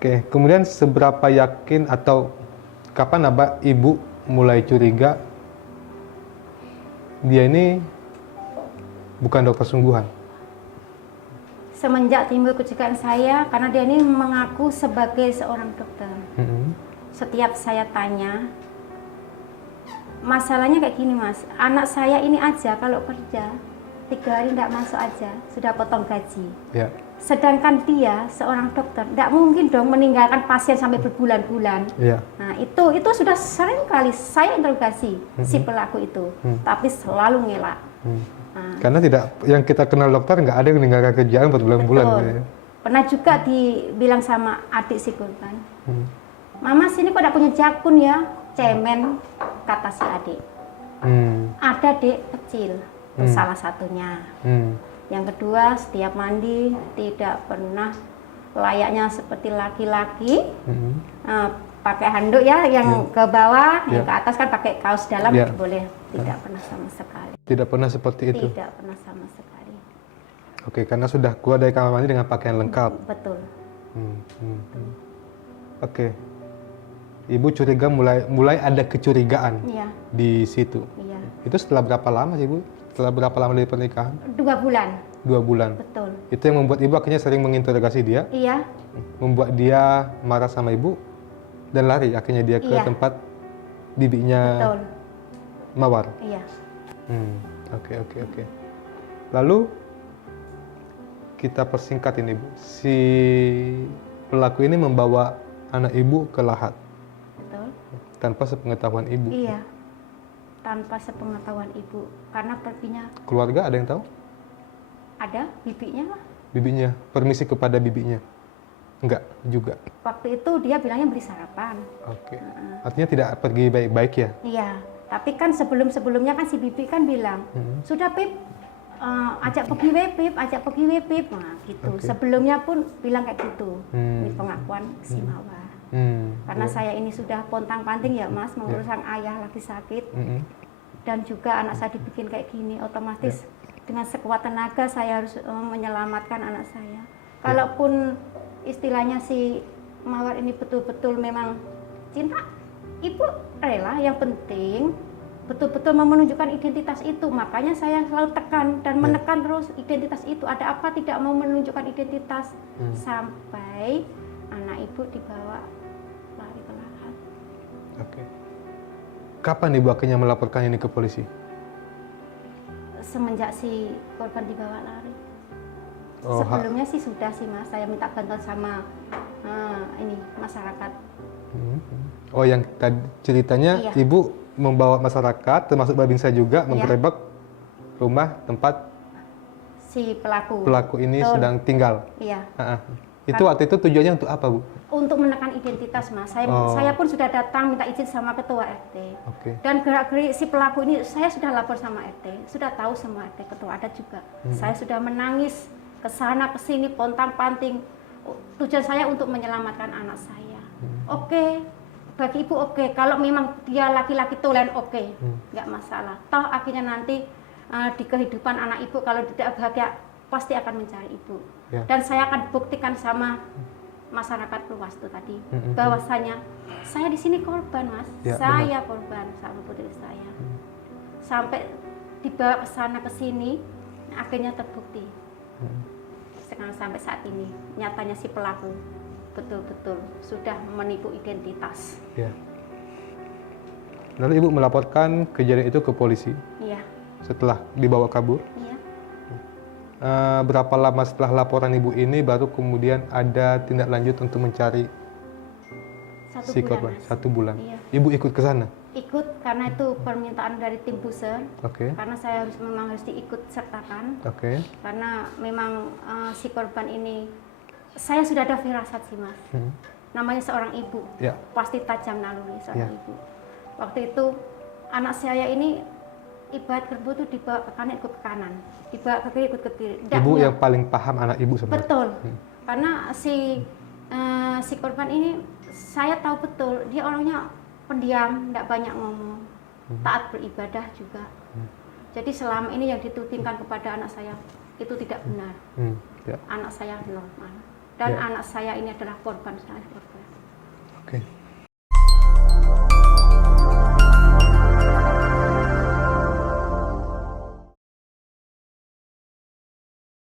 Oke, kemudian seberapa yakin atau kapan ibu mulai curiga dia ini bukan dokter sungguhan? Semenjak timbul kecurigaan saya, karena dia ini mengaku sebagai seorang dokter. Setiap saya tanya, masalahnya kayak gini mas, anak saya ini aja kalau kerja 3 hari tidak masuk aja sudah potong gaji. Ya. Sedangkan dia seorang dokter tidak mungkin dong meninggalkan pasien sampai berbulan-bulan. Ya. Nah itu sudah sering kali saya interogasi si pelaku itu, tapi selalu ngelak. Nah, Karena yang kita kenal dokter nggak ada yang meninggalkan kerjaan berbulan-bulan. betul. Ya. Pernah juga dibilang sama adik si korban, Mama sini kok tidak punya jakun ya, cemen, kata si adik. Ada dek kecil, itu salah satunya. Yang kedua, setiap mandi tidak pernah layaknya seperti laki-laki, pakai handuk ya, yang ke bawah, yang ke atas kan pakai kaos dalam, boleh. Tidak pernah sama sekali. Tidak pernah seperti itu? Tidak pernah sama sekali. Oke, karena sudah keluar dari kamar mandi dengan pakaian lengkap? Betul. Oke. Ibu curiga mulai ada kecurigaan di situ? Iya. Itu setelah berapa lama sih, Bu? Setelah berapa lama dari pernikahan? 2 bulan. 2 bulan? Betul. Itu yang membuat ibu akhirnya sering menginterogasi dia? Iya. Membuat dia marah sama ibu dan lari akhirnya dia ke tempat bibinya Mawar? Iya. Oke. Lalu kita persingkat ini, Bu. Si pelaku ini membawa anak ibu ke lahat? Betul. Tanpa sepengetahuan ibu? Iya. Tanpa sepengetahuan ibu, karena perginya. Keluarga ada yang tahu? Ada, bibinya lah. Bibinya, permisi kepada bibinya? Enggak juga? Waktu itu dia bilangnya beli sarapan. Oke. Artinya tidak pergi baik-baik ya? Iya, tapi kan sebelumnya kan si bibi kan bilang, sudah Pip, ajak pergi Pip, ajak pergi Pip. Nah gitu, sebelumnya pun bilang kayak gitu. Ini pengakuan si Mawar. Karena saya ini sudah pontang-panting ya mas, menguruskan ayah lagi sakit. Dan juga anak saya dibikin kayak gini, otomatis dengan sekuat tenaga saya harus menyelamatkan anak saya. Kalaupun istilahnya si Mawar ini betul-betul memang cinta, ibu rela, yang penting betul-betul menunjukkan identitas itu. Makanya saya selalu tekan dan menekan terus identitas itu. Ada apa tidak mau menunjukkan identitas, sampai anak ibu dibawa lari ke lahat. Oke. Kapan ibu akhirnya melaporkan ini ke polisi? Semenjak si korban dibawa lari. Sebelumnya sih sudah sih mas, saya minta bantuan sama ini masyarakat. Oh yang tadi ceritanya ibu membawa masyarakat, termasuk babinsa juga, menggerebek rumah tempat si pelaku ini sedang tinggal. Iya. Itu waktu itu tujuannya untuk apa, Bu? Untuk menekan identitas mas. Saya pun sudah datang minta izin sama ketua RT. Dan gerak-gerik si pelaku ini saya sudah lapor sama RT, sudah tahu semua RT, ketua adat juga. Saya sudah menangis ke sana ke sini pontang-panting. Tujuan saya untuk menyelamatkan anak saya. Oke, bagi ibu oke. Kalau memang dia laki-laki tolen oke, nggak masalah. Toh akhirnya nanti di kehidupan anak ibu kalau tidak bahagia pasti akan mencari ibu. Dan saya akan buktikan sama masyarakat luas tuh tadi bahwasanya saya di sini korban mas. Saya korban sama putri saya. Sampai dibawa ke sana ke sini akhirnya terbukti. Sekarang sampai saat ini nyatanya si pelaku betul-betul sudah menipu identitas. Lalu ibu melaporkan kejadian itu ke polisi? Iya. Setelah dibawa kabur? Iya. Berapa lama setelah laporan ibu ini baru kemudian ada tindak lanjut untuk mencari si korban? 1 bulan. Iya. Ibu ikut ke sana? Ikut karena itu permintaan dari tim puser. Karena saya memang harus diikut sertakan. Karena memang si korban ini saya sudah ada firasat sih mas. Namanya seorang ibu, pasti tajam naluri seorang ibu. Waktu itu anak saya ini ibarat kerbau itu dibawa ke kanan ikut ke kanan, dibawa ke kiri ikut ke kiri. Ibu yang paling paham anak ibu sebenarnya. Betul. Karena si korban ini saya tahu betul dia orangnya pendiam, tidak banyak ngomong, taat beribadah juga. Jadi selama ini yang ditudingkan kepada anak saya itu tidak benar. Anak saya normal. dan anak saya ini adalah korban saya.